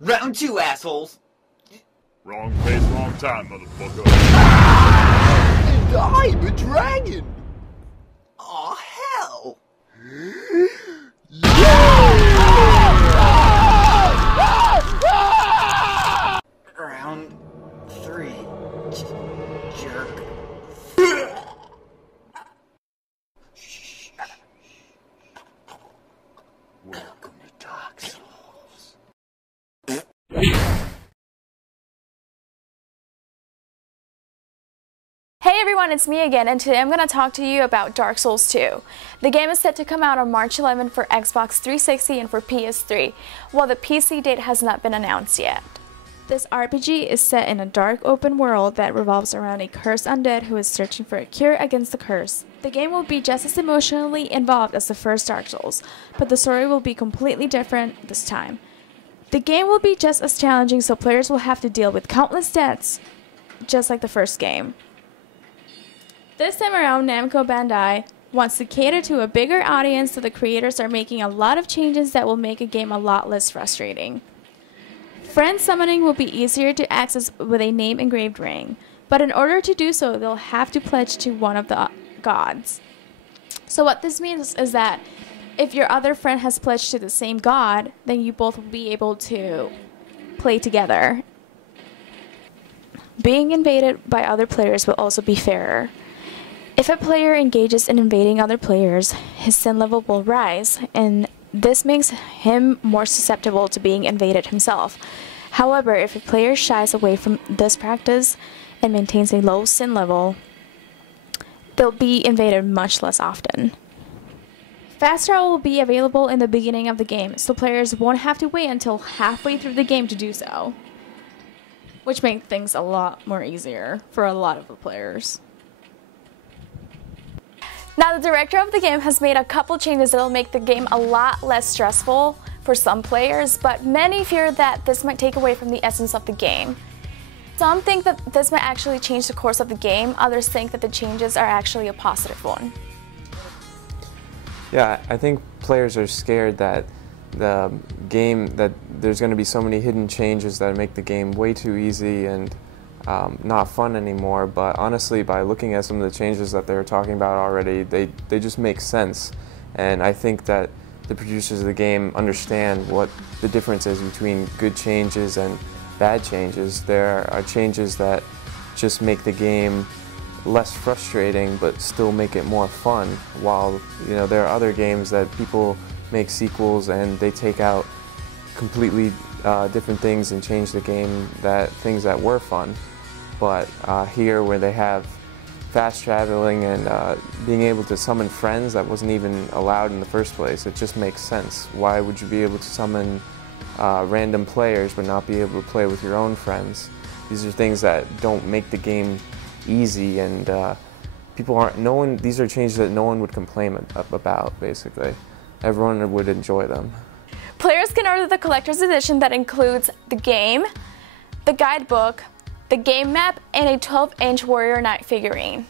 Round two, assholes! Wrong place, wrong time, motherfucker. And I'm a dragon! Aw, hell! Round three, jerk. Welcome to Dark Souls. Hey everyone, it's me again, and today I'm going to talk to you about Dark Souls 2. The game is set to come out on March 11 for Xbox 360 and for PS3, while the PC date has not been announced yet. This RPG is set in a dark open world that revolves around a cursed undead who is searching for a cure against the curse. The game will be just as emotionally involved as the first Dark Souls, but the story will be completely different this time. The game will be just as challenging, so players will have to deal with countless deaths, just like the first game. This time around, Namco Bandai wants to cater to a bigger audience, so the creators are making a lot of changes that will make a game a lot less frustrating. Friend summoning will be easier to access with a name engraved ring, but in order to do so, they'll have to pledge to one of the gods. So what this means is that if your other friend has pledged to the same god, then you both will be able to play together. Being invaded by other players will also be fairer. If a player engages in invading other players, his sin level will rise, and this makes him more susceptible to being invaded himself. However, if a player shies away from this practice and maintains a low sin level, they'll be invaded much less often. Fast travel will be available in the beginning of the game, so players won't have to wait until halfway through the game to do so, which makes things a lot more easier for a lot of the players. Now, the director of the game has made a couple changes that will make the game a lot less stressful for some players, but many fear that this might take away from the essence of the game. Some think that this might actually change the course of the game, others think that the changes are actually a positive one. Yeah, I think players are scared that the game, that there's going to be so many hidden changes that make the game way too easy and not fun anymore, but honestly, by looking at some of the changes that they were talking about already, they just make sense. And I think that the producers of the game understand what the difference is between good changes and bad changes. There are changes that just make the game less frustrating but still make it more fun, while there are other games that people make sequels and they take out completely different things and change the game, things that were fun. But here, where they have fast traveling and being able to summon friends that wasn't even allowed in the first place, it just makes sense. Why would you be able to summon random players but not be able to play with your own friends? These are things that don't make the game easy, and these are changes that no one would complain about, basically. Everyone would enjoy them. Players can order the collector's edition that includes the game, the guidebook, the game map, and a 12-inch Warrior Knight figurine.